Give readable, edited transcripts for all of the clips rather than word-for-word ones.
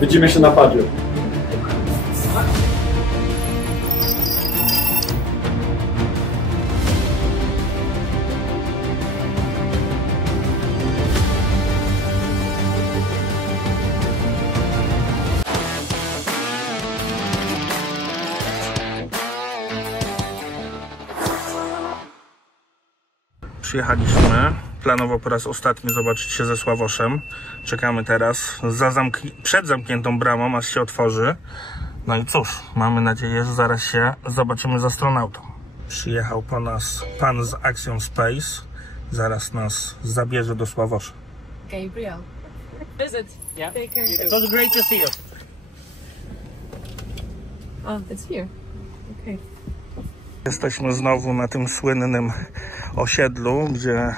Widzimy się na padzie. Przyjechaliśmy, planowo po raz ostatni zobaczyć się ze Sławoszem. Czekamy teraz przed zamkniętą bramą, aż się otworzy. No i cóż, mamy nadzieję, że zaraz się zobaczymy z astronautą. Przyjechał po nas pan z Axiom Space. Zaraz nas zabierze do Sławosza. Gabriel. Visit. Yeah. Take care. It was great to see you. Oh, it's here. Okay. Jesteśmy znowu na tym słynnym osiedlu, gdzie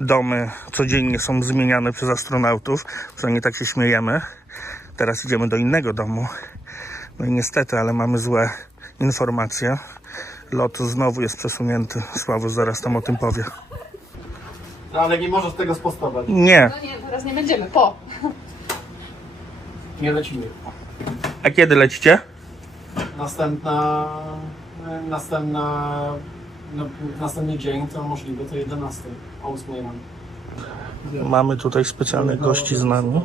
domy codziennie są zmieniane przez astronautów. Przynajmniej tak się śmiejemy. Teraz idziemy do innego domu. No i niestety, ale mamy złe informacje. Lot znowu jest przesunięty. Sławosz zaraz tam o tym powie. No, ale nie możesz tego spostować. Nie. No nie, teraz nie będziemy. Po. Nie lecimy. A kiedy lecicie? Następny dzień to możliwe to 11. O 8 rano. Mamy tutaj specjalnych gości z nami.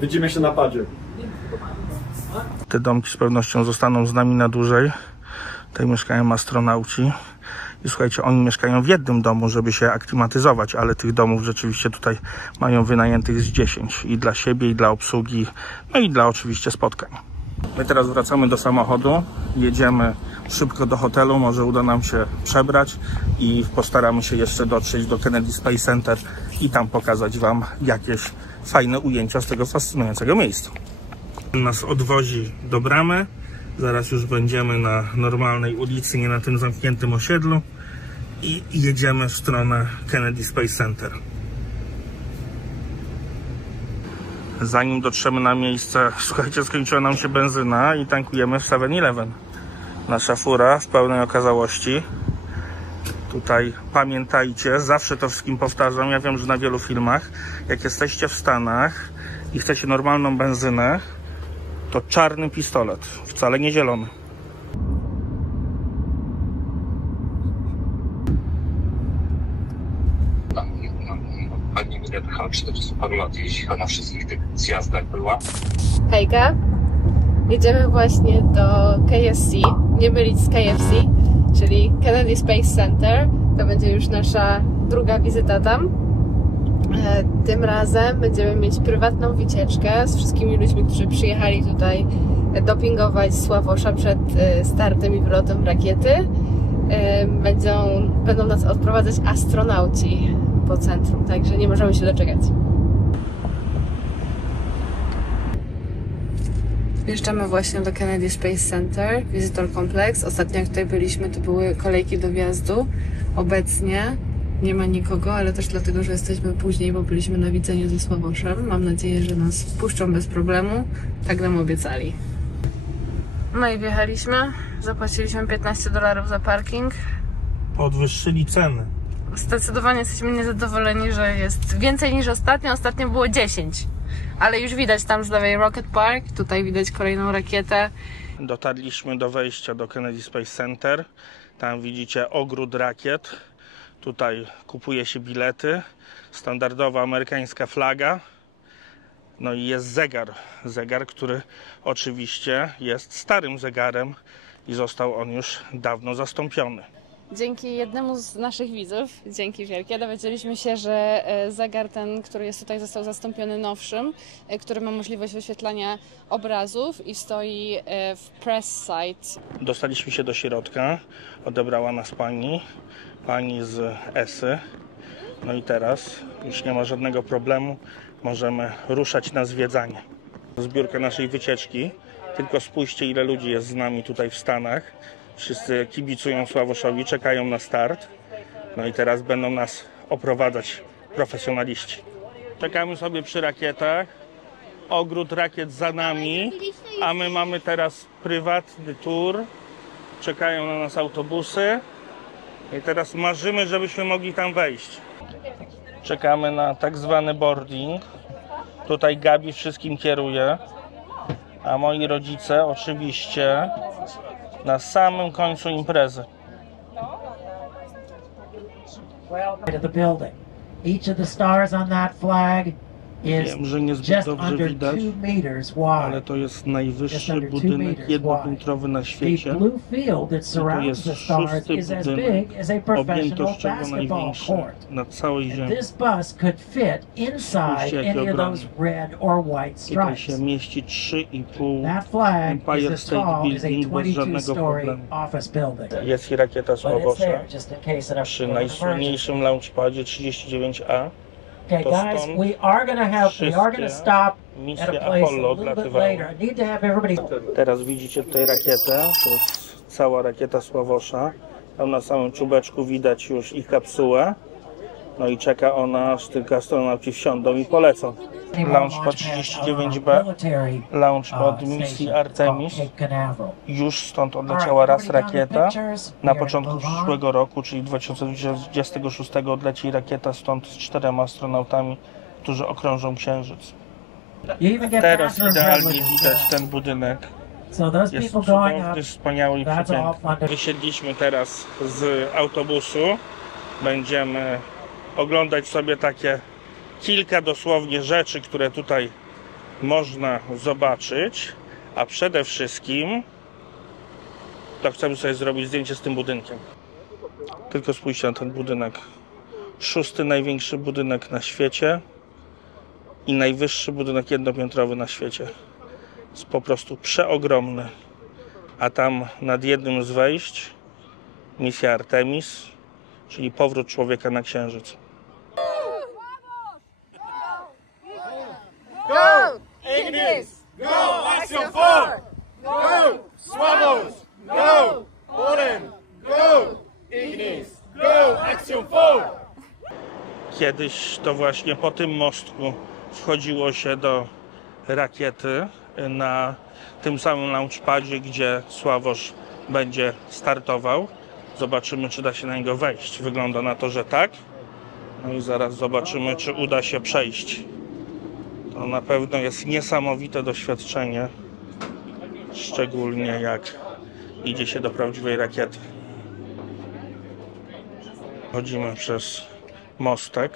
Widzimy się na padzie. Te domki z pewnością zostaną z nami na dłużej. Tutaj mieszkają astronauci. I słuchajcie, oni mieszkają w jednym domu, żeby się aklimatyzować, ale tych domów rzeczywiście tutaj mają wynajętych z 10. I dla siebie, i dla obsługi, no i dla oczywiście spotkań. My teraz wracamy do samochodu. Jedziemy szybko do hotelu, może uda nam się przebrać i postaramy się jeszcze dotrzeć do Kennedy Space Center i tam pokazać wam jakieś fajne ujęcia z tego fascynującego miejsca. Nas odwozi do bramy. Zaraz już będziemy na normalnej ulicy, nie na tym zamkniętym osiedlu i jedziemy w stronę Kennedy Space Center. Zanim dotrzemy na miejsce, słuchajcie, skończyła nam się benzyna i tankujemy w 7-Eleven. Nasza fura w pełnej okazałości. Tutaj pamiętajcie, zawsze to wszystkim powtarzam, ja wiem, że na wielu filmach, jak jesteście w Stanach i chcecie normalną benzynę, to czarny pistolet, wcale nie zielony. Pani Mila jechała 40 paru lat, jeździła na wszystkich tych zjazdach była. Hejka. Jedziemy właśnie do KSC. Nie mylić z KFC, czyli Kennedy Space Center. To będzie już nasza druga wizyta tam. Tym razem będziemy mieć prywatną wycieczkę z wszystkimi ludźmi, którzy przyjechali tutaj dopingować Sławosza przed startem i wylotem rakiety. Będą nas odprowadzać astronauci po centrum, także nie możemy się doczekać. Wjeżdżamy właśnie do Kennedy Space Center, Visitor Complex. Ostatnio jak tutaj byliśmy, to były kolejki do wjazdu. Obecnie nie ma nikogo, ale też dlatego, że jesteśmy później, bo byliśmy na widzeniu ze Sławoszem. Mam nadzieję, że nas wpuszczą bez problemu. Tak nam obiecali. No i wjechaliśmy. Zapłaciliśmy $15 za parking. Podwyższyli ceny. Zdecydowanie jesteśmy niezadowoleni, że jest więcej niż ostatnio. Ostatnio było 10. Ale już widać tam z lewej Rocket Park. Tutaj widać kolejną rakietę. Dotarliśmy do wejścia do Kennedy Space Center. Tam widzicie ogród rakiet. Tutaj kupuje się bilety. Standardowa amerykańska flaga. No i jest zegar. Zegar, który oczywiście jest starym zegarem i został on już dawno zastąpiony. Dzięki jednemu z naszych widzów, dzięki wielkie, dowiedzieliśmy się, że zegar ten, który jest tutaj, został zastąpiony nowszym, który ma możliwość wyświetlania obrazów i stoi w press site. Dostaliśmy się do środka, odebrała nas pani z ESY. No i teraz już nie ma żadnego problemu, możemy ruszać na zwiedzanie. Zbiórka naszej wycieczki, tylko spójrzcie, ile ludzi jest z nami tutaj w Stanach. Wszyscy kibicują Sławoszowi, czekają na start. No i teraz będą nas oprowadzać profesjonaliści. Czekamy sobie przy rakietach. Ogród rakiet za nami, a my mamy teraz prywatny tour. Czekają na nas autobusy. I teraz marzymy, żebyśmy mogli tam wejść. Czekamy na tak zwany boarding. Tutaj Gabi wszystkim kieruje, a moi rodzice oczywiście na samym końcu imprezy. To the building. Each of the stars on that flag is Wiem, że niezbyt just dobrze under widać, 2 meters ale wide. to jest najwyższy budynek jednopiętrowy na The świecie. blue field that surrounds the stars szósty is as budynek big as a professional objętościowo basketball największy court. na całej And ziemi. this bus could fit inside Spójrzcie, jaki any of those ogromny. red or white Tutaj stripes. się mieści 3,5 That flag Empire is as State tall as a Building bez żadnego 22-story problemu. office building. Jest i rakieta But it's Sławosza there just in case of przy an emergency. najsłynniejszym launchpadzie 39A. Okay, to guys, stąd we are gonna stop at a misje place a Apollo little bit odlatywały. later. I need to have everybody. Teraz widzicie tutaj rakietę, to jest cała rakieta Sławosza. Tam na samym czubeczku widać już ich kapsułę. No i czeka ona, aż tylko astronauci wsiądą i polecą. Launchpad 39B, launchpad misji Artemis. Już stąd odleciała raz rakieta. Na początku przyszłego roku, czyli 2026, odleci rakieta stąd z 4 astronautami, którzy okrążą Księżyc. Teraz idealnie widać ten budynek. So those Jest people going cudowny, up, wspaniały i that's all przepiękny. fun. Wysiedliśmy teraz z autobusu. Będziemy oglądać sobie takie kilka dosłownie rzeczy, które tutaj można zobaczyć. A przede wszystkim to chcemy sobie zrobić zdjęcie z tym budynkiem. Tylko spójrzcie na ten budynek. 6. największy budynek na świecie i najwyższy budynek jednopiętrowy na świecie. Jest po prostu przeogromny. A tam nad jednym z wejść misja Artemis, czyli powrót człowieka na Księżyc. Go! Ignis! Go! Action 4! Go! Sławos! Go! Polen! Go! Ignis! Go! Action 4! Kiedyś to właśnie po tym mostku wchodziło się do rakiety na tym samym launchpadzie, gdzie Sławosz będzie startował. Zobaczymy, czy da się na niego wejść. Wygląda na to, że tak. No i zaraz zobaczymy, czy uda się przejść. To na pewno jest niesamowite doświadczenie, szczególnie jak idzie się do prawdziwej rakiety. Chodzimy przez mostek.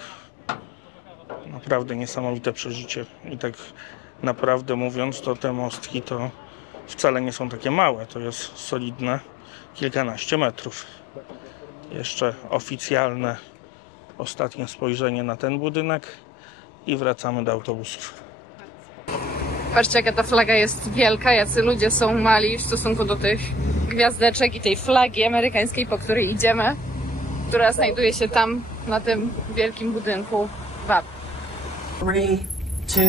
Naprawdę niesamowite przeżycie. I tak naprawdę mówiąc, to te mostki to wcale nie są takie małe. To jest solidne kilkanaście metrów. Jeszcze oficjalne ostatnie spojrzenie na ten budynek i wracamy do autobusów. Patrzcie, jaka ta flaga jest wielka, jacy ludzie są mali w stosunku do tych gwiazdeczek i tej flagi amerykańskiej, po której idziemy, która znajduje się tam na tym wielkim budynku WAP. 3,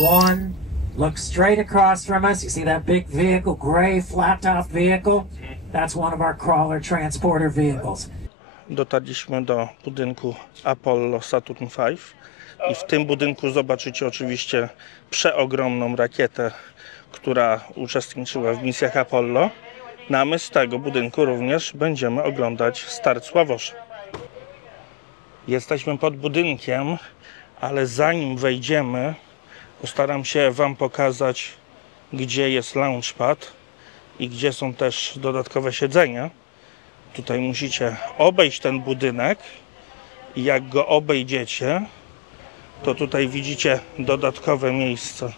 2, 1. Look straight across from us. You see that big vehicle, gray flat-top vehicle? That's one of our crawler transporter vehicles. Dotarliśmy do budynku Apollo Saturn V i w tym budynku zobaczycie oczywiście przeogromną rakietę, która uczestniczyła w misjach Apollo. No a my z tego budynku również będziemy oglądać start Sławosza. Jesteśmy pod budynkiem, ale zanim wejdziemy, postaram się Wam pokazać, gdzie jest launchpad i gdzie są też dodatkowe siedzenia. Tutaj musicie obejść ten budynek i jak go obejdziecie, to tutaj widzicie dodatkowe miejsca,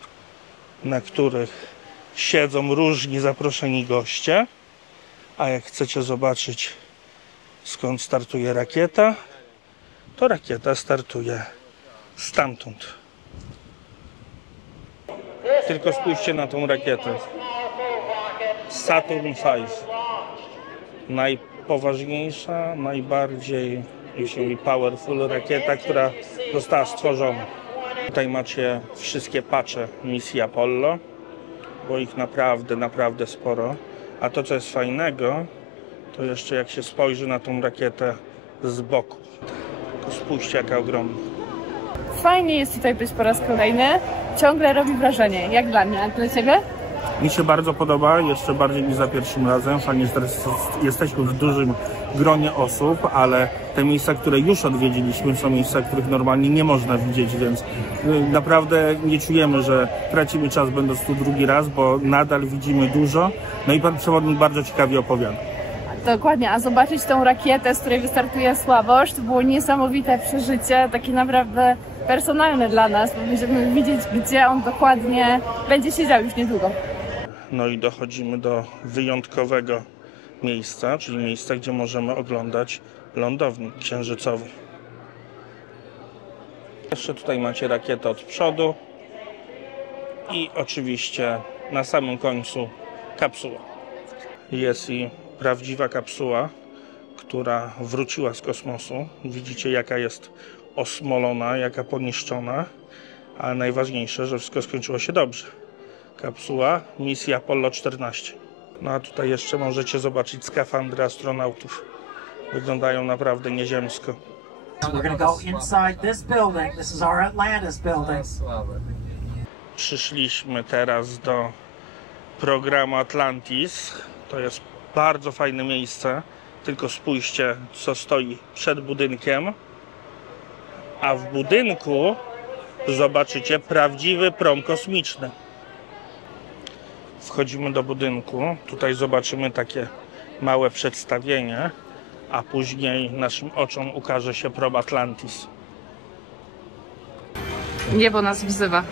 na których siedzą różni zaproszeni goście. A jak chcecie zobaczyć, skąd startuje rakieta, to rakieta startuje stamtąd. Tylko spójrzcie na tą rakietę. Saturn V. Najpoważniejsza, najbardziej, jeśli mówi, powerful rakieta, która została stworzona. Tutaj macie wszystkie patche misji Apollo, bo ich naprawdę sporo. A to, co jest fajnego, to jeszcze jak się spojrzy na tą rakietę z boku. Tylko spójrzcie, jaka ogromna. Fajnie jest tutaj być po raz kolejny. Ciągle robi wrażenie, jak dla mnie. A dla Ciebie? Mi się bardzo podoba, jeszcze bardziej niż za pierwszym razem. Fajnie, że jesteśmy w dużym gronie osób, ale te miejsca, które już odwiedziliśmy, są miejsca, których normalnie nie można widzieć, więc naprawdę nie czujemy, że tracimy czas będąc tu drugi raz, bo nadal widzimy dużo. No i pan przewodnik bardzo ciekawie opowiada. Dokładnie, a zobaczyć tą rakietę, z której wystartuje Sławosz, to było niesamowite przeżycie, takie naprawdę personalne dla nas, bo będziemy widzieć, gdzie on dokładnie będzie siedział już niedługo. No i dochodzimy do wyjątkowego miejsca, czyli miejsca, gdzie możemy oglądać lądownik księżycowy. Jeszcze tutaj macie rakietę od przodu i oczywiście na samym końcu kapsuła. Jest i prawdziwa kapsuła, która wróciła z kosmosu. Widzicie, jaka jest osmolona, jaka poniszczona, ale najważniejsze, że wszystko skończyło się dobrze. Kapsuła misji Apollo 14. No a tutaj jeszcze możecie zobaczyć skafandry astronautów. Wyglądają naprawdę nieziemsko. We're going to go inside this building. This is our Atlantis building. Przyszliśmy teraz do programu Atlantis. To jest bardzo fajne miejsce. Tylko spójrzcie, co stoi przed budynkiem. A w budynku zobaczycie prawdziwy prom kosmiczny. Wchodzimy do budynku. Tutaj zobaczymy takie małe przedstawienie, a później naszym oczom ukaże się prom Atlantis. Niebo nas wzywa.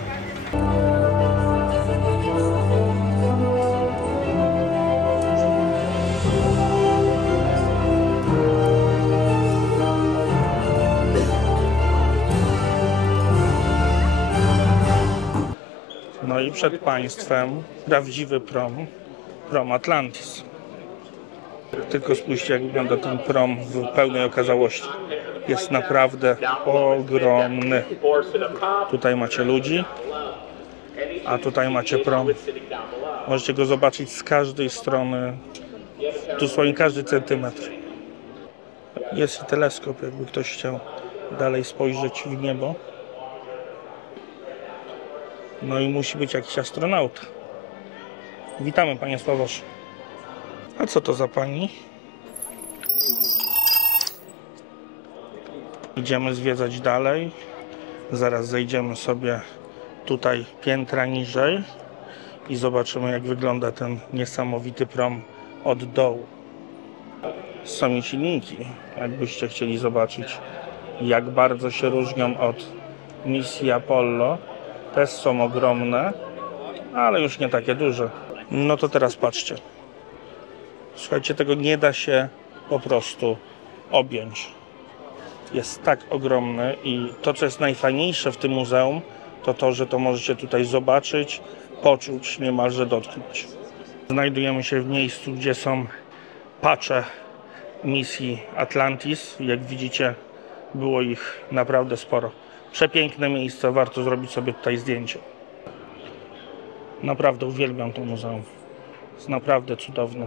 No i przed Państwem prawdziwy prom Atlantis. Tylko spójrzcie, jak wygląda ten prom w pełnej okazałości. Jest naprawdę ogromny. Tutaj macie ludzi, a tutaj macie prom. Możecie go zobaczyć z każdej strony, dosłownie każdy centymetr. Jest i teleskop, jakby ktoś chciał dalej spojrzeć w niebo. No i musi być jakiś astronauta. Witamy, panie Sławoszu. A co to za pani? Idziemy zwiedzać dalej. Zaraz zejdziemy sobie tutaj piętra niżej i zobaczymy, jak wygląda ten niesamowity prom od dołu. Są i silniki, jakbyście chcieli zobaczyć, jak bardzo się różnią od misji Apollo. Też są ogromne, ale już nie takie duże. No to teraz patrzcie. Słuchajcie, tego nie da się po prostu objąć. Jest tak ogromny i to, co jest najfajniejsze w tym muzeum, to to, że to możecie tutaj zobaczyć, poczuć, niemalże dotknąć. Znajdujemy się w miejscu, gdzie są patche misji Atlantis. Jak widzicie, było ich naprawdę sporo. Przepiękne miejsce, warto zrobić sobie tutaj zdjęcie. Naprawdę uwielbiam to muzeum. Jest naprawdę cudowne.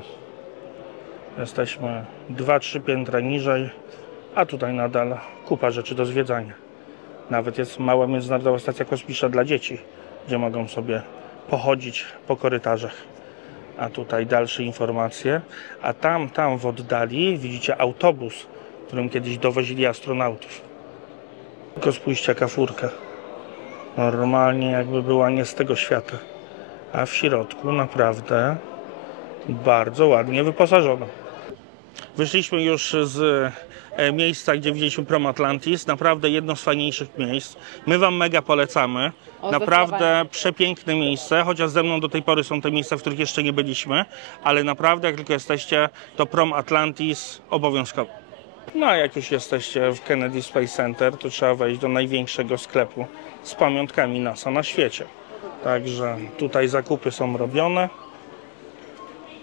Jesteśmy 2-3 piętra niżej, a tutaj nadal kupa rzeczy do zwiedzania. Nawet jest mała międzynarodowa stacja kosmiczna dla dzieci, gdzie mogą sobie pochodzić po korytarzach. A tutaj dalsze informacje. A tam w oddali widzicie autobus, którym kiedyś dowozili astronautów. Tylko spójrzcie, jaka furka. Normalnie jakby była nie z tego świata. A w środku naprawdę bardzo ładnie wyposażona. Wyszliśmy już z miejsca, gdzie widzieliśmy prom Atlantis. Naprawdę jedno z fajniejszych miejsc. My wam mega polecamy. Naprawdę przepiękne miejsce, chociaż ze mną do tej pory są te miejsca, w których jeszcze nie byliśmy. Ale naprawdę, jak tylko jesteście, to prom Atlantis obowiązkowo. No a jak już jesteście w Kennedy Space Center, to trzeba wejść do największego sklepu z pamiątkami NASA na świecie. Także tutaj zakupy są robione.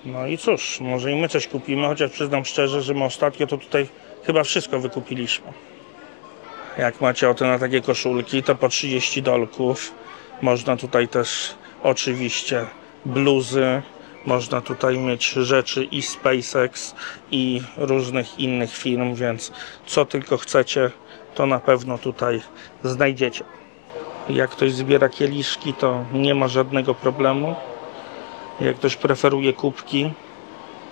No i cóż, może i my coś kupimy, chociaż przyznam szczerze, że my ostatnio to tutaj chyba wszystko wykupiliśmy. Jak macie ochotę na takie koszulki, to po $30. Można tutaj też oczywiście bluzy. Można tutaj mieć rzeczy i SpaceX, i różnych innych firm, więc co tylko chcecie, to na pewno tutaj znajdziecie. Jak ktoś zbiera kieliszki, to nie ma żadnego problemu. Jak ktoś preferuje kubki,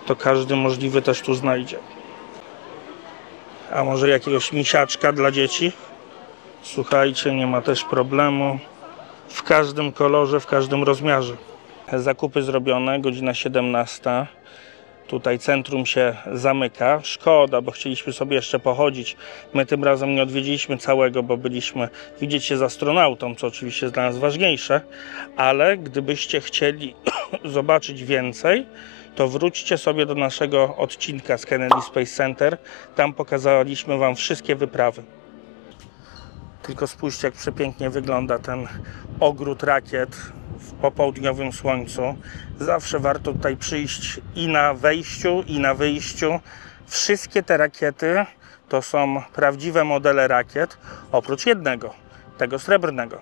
to każdy możliwy też tu znajdzie. A może jakiegoś misiaczka dla dzieci? Słuchajcie, nie ma też problemu. W każdym kolorze, w każdym rozmiarze. Zakupy zrobione, godzina 17. Tutaj centrum się zamyka. Szkoda, bo chcieliśmy sobie jeszcze pochodzić. My tym razem nie odwiedziliśmy całego, bo byliśmy widzieć się z astronautą, co oczywiście jest dla nas ważniejsze. Ale gdybyście chcieli zobaczyć więcej, to wróćcie sobie do naszego odcinka z Kennedy Space Center. Tam pokazaliśmy wam wszystkie wyprawy. Tylko spójrzcie, jak przepięknie wygląda ten ogród rakiet w popołudniowym słońcu. Zawsze warto tutaj przyjść i na wejściu, i na wyjściu. Wszystkie te rakiety to są prawdziwe modele rakiet, oprócz jednego, tego srebrnego.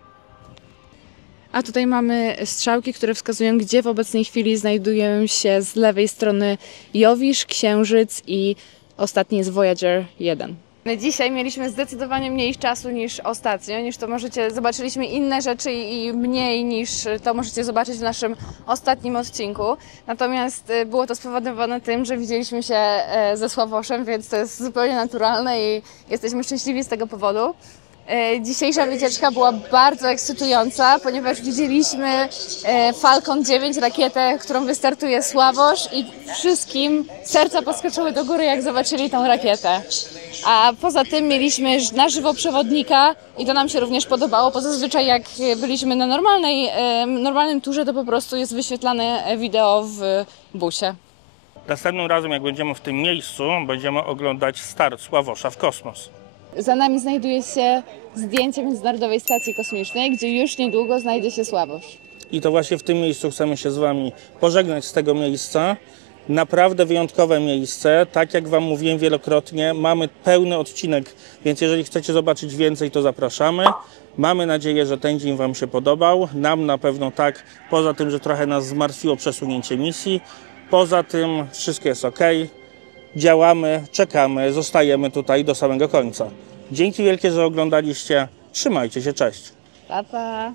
A tutaj mamy strzałki, które wskazują, gdzie w obecnej chwili znajdują się z lewej strony Jowisz, Księżyc i ostatni jest Voyager 1. Dzisiaj mieliśmy zdecydowanie mniej czasu niż ostatnio, zobaczyliśmy inne rzeczy i mniej niż to możecie zobaczyć w naszym ostatnim odcinku. Natomiast było to spowodowane tym, że widzieliśmy się ze Sławoszem, więc to jest zupełnie naturalne i jesteśmy szczęśliwi z tego powodu. Dzisiejsza wycieczka była bardzo ekscytująca, ponieważ widzieliśmy Falcon 9, rakietę, którą wystartuje Sławosz i wszystkim serca podskoczyły do góry, jak zobaczyli tą rakietę. A poza tym mieliśmy na żywo przewodnika i to nam się również podobało, bo zazwyczaj jak byliśmy na normalnym turze, to po prostu jest wyświetlane wideo w busie. Następnym razem, jak będziemy w tym miejscu, będziemy oglądać start Sławosza w kosmos. Za nami znajduje się zdjęcie Międzynarodowej Stacji Kosmicznej, gdzie już niedługo znajdzie się Sławosz. I to właśnie w tym miejscu chcemy się z wami pożegnać z tego miejsca. Naprawdę wyjątkowe miejsce. Tak jak wam mówiłem wielokrotnie, mamy pełny odcinek, więc jeżeli chcecie zobaczyć więcej, to zapraszamy. Mamy nadzieję, że ten dzień wam się podobał. Nam na pewno tak, poza tym, że trochę nas zmartwiło przesunięcie misji. Poza tym wszystko jest ok. Działamy, czekamy, zostajemy tutaj do samego końca. Dzięki wielkie, że oglądaliście. Trzymajcie się, cześć. Pa, pa.